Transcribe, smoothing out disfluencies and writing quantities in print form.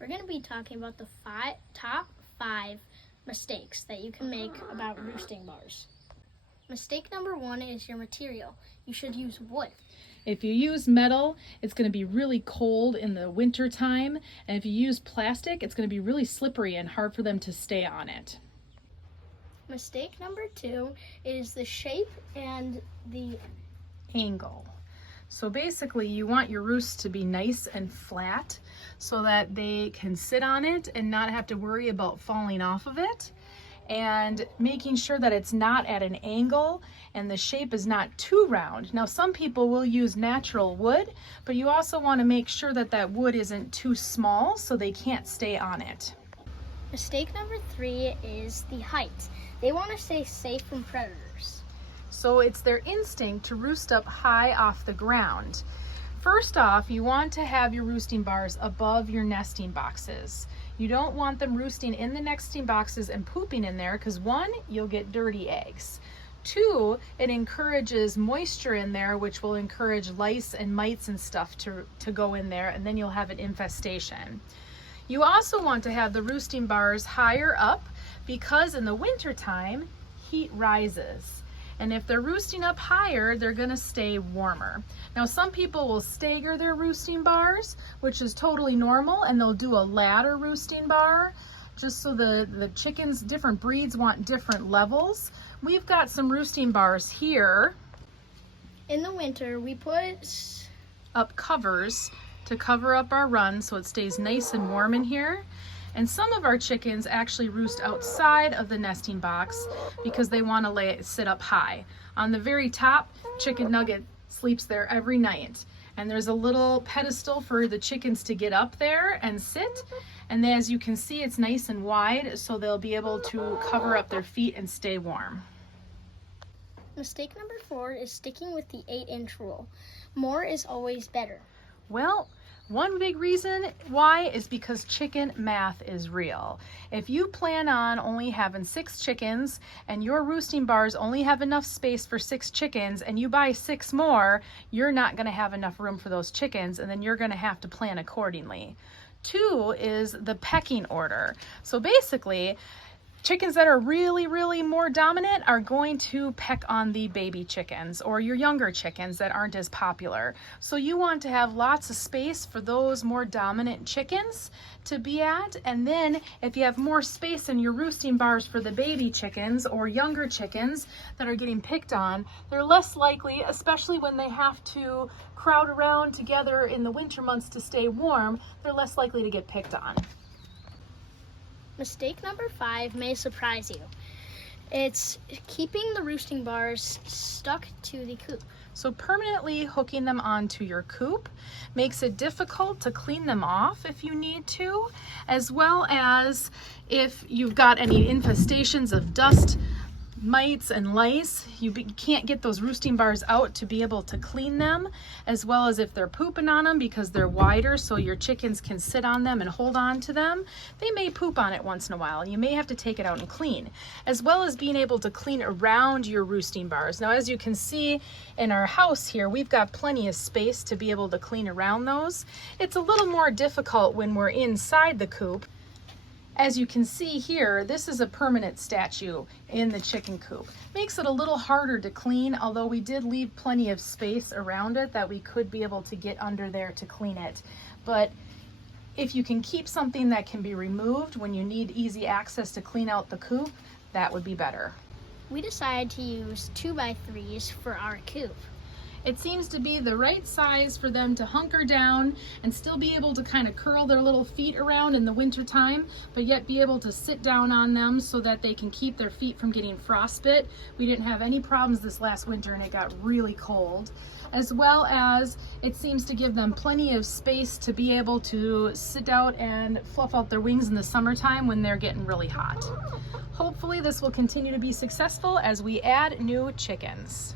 We're going to be talking about the top 5 mistakes that you can make about roosting bars. Mistake number 1 is your material. You should use wood. If you use metal, it's going to be really cold in the winter time, and if you use plastic, it's going to be really slippery and hard for them to stay on it. Mistake number 2 is the shape and the angle. So basically you want your roost to be nice and flat so that they can sit on it and not have to worry about falling off of it, and making sure that it's not at an angle and the shape is not too round. Now some people will use natural wood, but you also want to make sure that that wood isn't too small so they can't stay on it. Mistake number 3 is the height. They want to stay safe from predators. So it's their instinct to roost up high off the ground. First off, you want to have your roosting bars above your nesting boxes. You don't want them roosting in the nesting boxes and pooping in there because 1, you'll get dirty eggs. 2, it encourages moisture in there, which will encourage lice and mites and stuff to go in there, and then you'll have an infestation. You also want to have the roosting bars higher up because in the winter time, heat rises. And if they're roosting up higher, they're going to stay warmer. Now some people will stagger their roosting bars, which is totally normal, and they'll do a ladder roosting bar just so the chickens, different breeds want different levels. We've got some roosting bars here. In the winter, we put up covers to cover up our run so it stays nice and warm in here. And some of our chickens actually roost outside of the nesting box because they want to sit up high. On the very top, Chicken Nugget sleeps there every night. And there's a little pedestal for the chickens to get up there and sit. And as you can see, it's nice and wide, so they'll be able to cover up their feet and stay warm. Mistake number 4 is sticking with the 8-inch rule. More is always better. Well, one big reason why is because chicken math is real. If you plan on only having 6 chickens and your roosting bars only have enough space for 6 chickens and you buy 6 more, you're not going to have enough room for those chickens, and then you're going to have to plan accordingly. 2 is the pecking order. So basically, chickens that are really more dominant are going to peck on the baby chickens or your younger chickens that aren't as popular. So you want to have lots of space for those more dominant chickens to be at, and then if you have more space in your roosting bars for the baby chickens or younger chickens that are getting picked on, they're less likely, especially when they have to crowd around together in the winter months to stay warm, they're less likely to get picked on. Mistake number 5 may surprise you. It's keeping the roosting bars stuck to the coop. So permanently hooking them onto your coop makes it difficult to clean them off if you need to, as well as if you've got any infestations of dust, mites and lice. You can't get those roosting bars out to be able to clean them, as well as if they're pooping on them because they're wider so your chickens can sit on them and hold on to them. They may poop on it once in a while and you may have to take it out and clean, as well as being able to clean around your roosting bars. Now as you can see in our house here, we've got plenty of space to be able to clean around those. It's a little more difficult when we're inside the coop. As you can see here, this is a permanent statue in the chicken coop. Makes it a little harder to clean, although we did leave plenty of space around it that we could be able to get under there to clean it. But if you can keep something that can be removed when you need easy access to clean out the coop, that would be better. We decided to use 2x3s for our coop. It seems to be the right size for them to hunker down and still be able to kind of curl their little feet around in the winter time, but yet be able to sit down on them so that they can keep their feet from getting frostbite. We didn't have any problems this last winter and it got really cold. As well as it seems to give them plenty of space to be able to sit out and fluff out their wings in the summertime when they're getting really hot. Hopefully this will continue to be successful as we add new chickens.